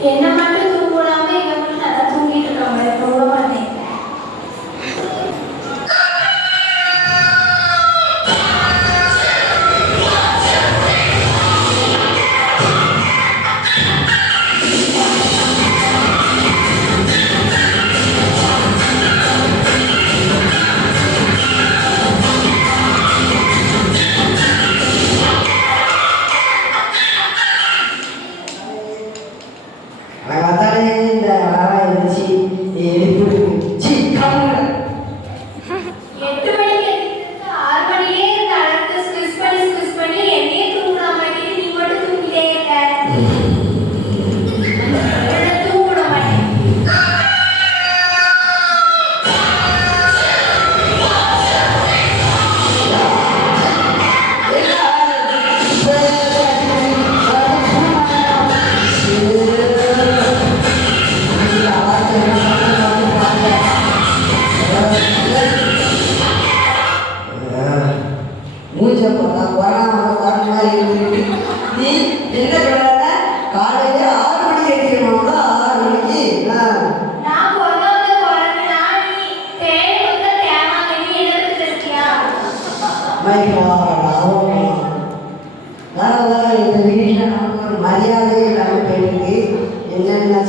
In 么 அமைக்கலாம் லாபம் அதனால் இந்த வீட்டில் நமக்கு ஒரு மரியாதை இல்லாமல் போயிருக்கு என்னென்ன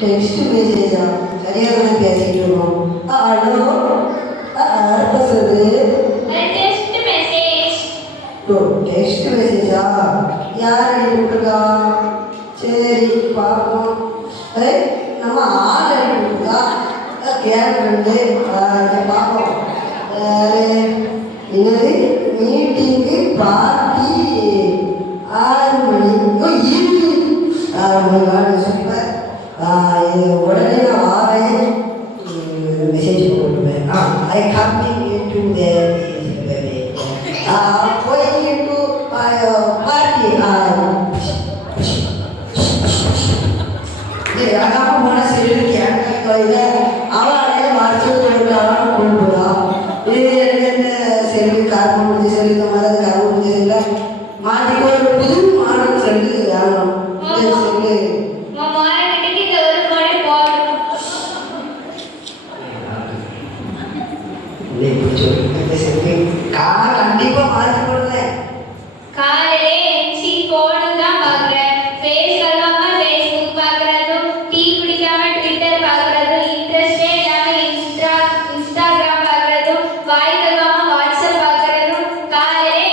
ടെക്സ്റ്റ് മെസ്സേജാണ് ശരിയാണ് പേസിട്ടുള്ളൂ ആണോ ആർക്കത് ടെക്സ്റ്റ് മെസ്സേജ് ടോ ടെക്സ്റ്റ് മെസ്സേജാ யார் அனுப்பிவிட்டுருக்கா சரி பார்ப்போம் ஏ நம்ம ஆள் அனுப்பிவிட்டுருக்கா கேட்டு பார்ப்போம் என்னது மீட்டிங்கு பார்ட்டி ஆறு மணி ஈவினிங் ஆறு மணி சூப்பர் உடனே நான் ஆறேன் மெசேஜ் போட்டுருவேன் ஐ ஹாப்பி டு இல்லை இப்படி சொல்லிட்டு செஞ்சு கார் கண்டிப்பா மாத்தி போடுங்க காலையிலே எஞ்சி போன் தான் பாக்குறேன் ஃபேஸ் இல்லாம ஃபேஸ்புக் பாக்குறதும் டீ குடிக்காம ட்விட்டர் பாக்குறதும் இன்ட்ரெஸ்டே இல்லாம இன்ஸ்டா இன்ஸ்டாகிராம் பாக்குறதும் வாய் தள்ளாம வாட்ஸ்அப் பாக்குறதும் காலையிலே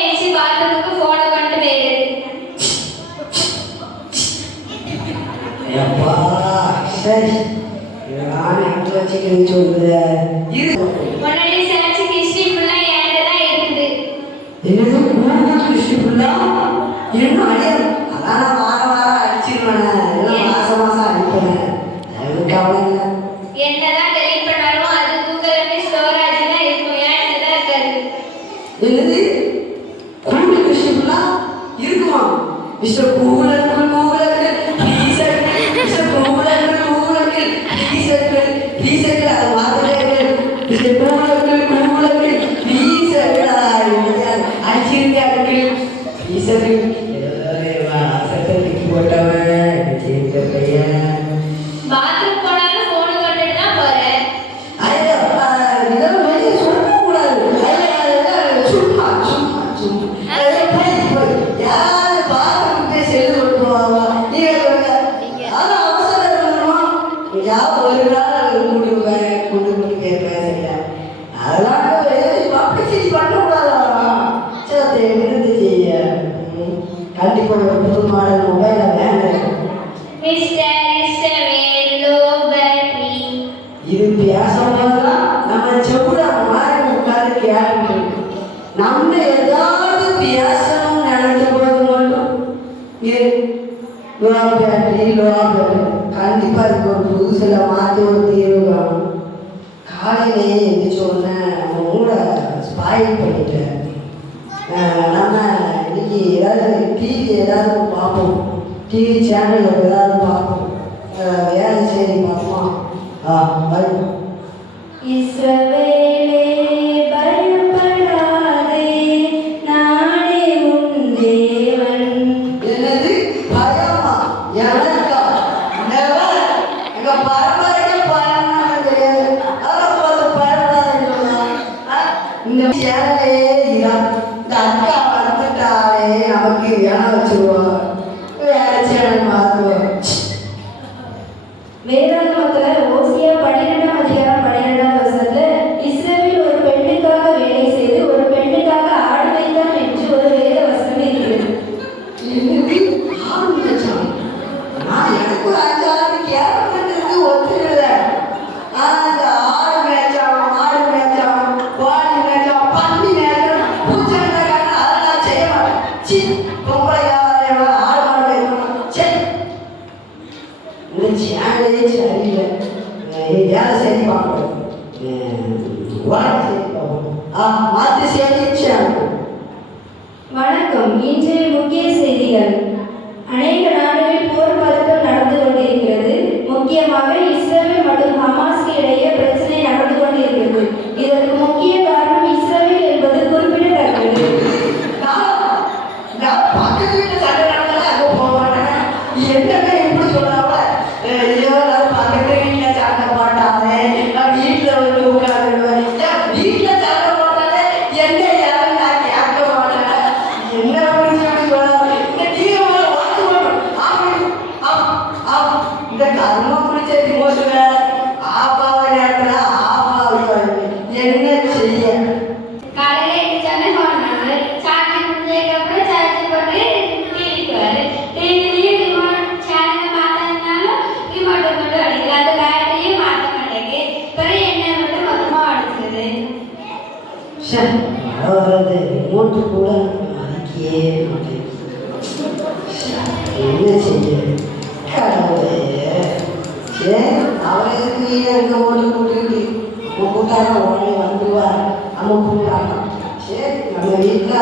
அப்புறம் இன்னும் அடையாது அதான் நான் வாரம் அடிச்சிருவேன் மாசம் மாசம் அடிப்பேன். அதுக்கு அன்றைக்கி ஏதாவது டிவி ஏதாவது பார்ப்போம். டிவி சேனல் ஏதாவது பார்ப்போம். வேலை செய்தி பார்ப்போம்? ஆ பயம் இஸ்ரவேலே பயப்படாதே நானே உன் தேவன். என்னது? பயமா? எனக்கா? நெவர். எங்க பரம்பரைக்கு பயம்னா தெரியாது அதான் aaachwa 一千块钱的，嗯，两三千的包，嗯，五的包，啊，வர்றது ரிமோட் கூட மதிக்கவே மாட்டேன் என்ன செய்ய? கடவுளே. ஏன் அவரே கீழே இருக்க ஓடி கூட்டிக்கிட்டு? உன் வந்துருவார் நம்ம வீட்டில்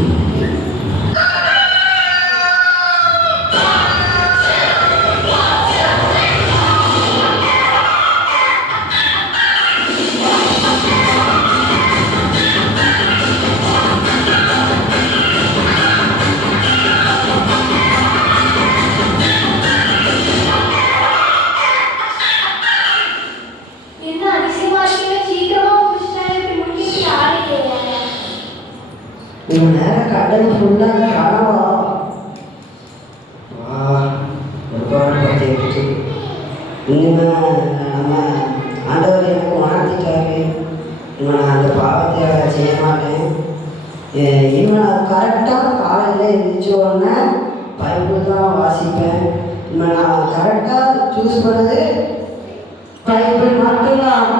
நம்ம ஆண்டவர் எனக்கு உணர்த்திட்டாரு இவன் நான் அந்த பாவத்தை செய்ய மாட்டேன் இவன் நான் கரெக்டாக காலையில் எழுந்திரிச்ச உடனே பைபிள் தான் வாசிப்பேன் இவன் நான் கரெக்டாக சூஸ் பண்ணது பைபிள் மட்டும்தான்